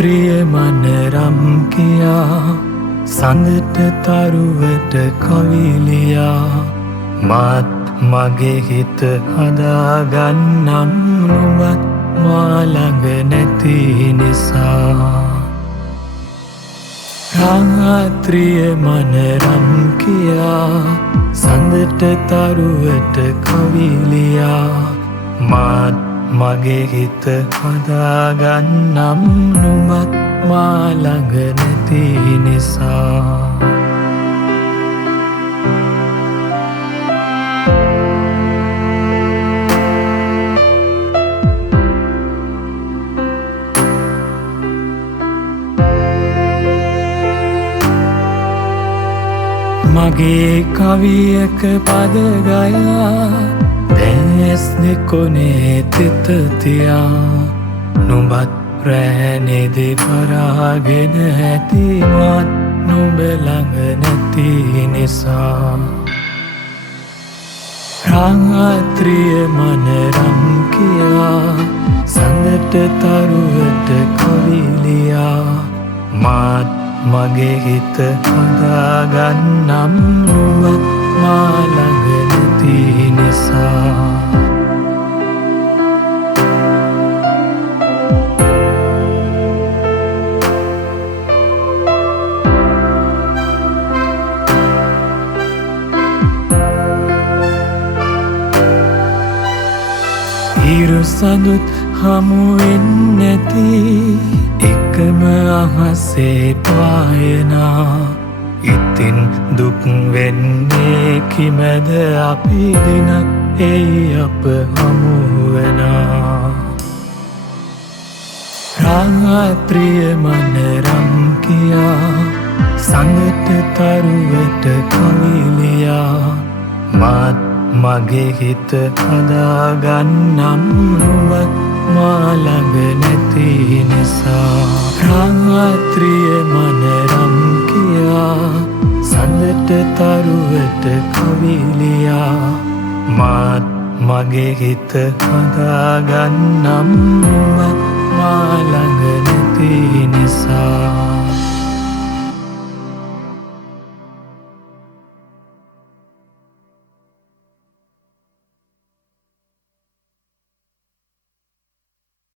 රාත්‍රිය මනරම් කියා සඳට තරුවට කවිලියා මාත් මගේ හිත හදාගන්නම් නුඹත් මා ළඟ නැති නිසා රාත්‍රිය මනරම් කියා සඳට තරුවට කවිලියා මාත් මගේ හිත හදාගන්නම් නුඹත් මා ළඟ නැති නිසා මගේ කවියක පද ගයා දැස් දෙකොනේ තෙත තියා නුඹත් රැනෙදි පරාගෙන ඇති මාත් නුඹ ළඟ නැති නිසා රාත්‍රිය මනරම් කියා සඳට තරුවට කවිලියා මාත් මගේ හිත හදාගන්නම් නුඹත් මා ළඟ නැති නිසා හිරු සඳුත් හමුවෙන් නැති එකම අහසේ පායනා ඉතින් දුක් වෙන්නේ කිමද අපි දිනක් එයි අප හමුවනා රාත්‍රිය මනරම් කියා සඳට තරුවට කවිලියා මාත් මගේ හිත හදාගන්නම් නුඹත් මා ළඟ නැති නිසා රාත්‍රිය මනරම් කියා සඳට තරුවට කවිලියා මාත් මගේ හිත හදාගන්නම් නුඹත් මා ළඟ නැති නිසා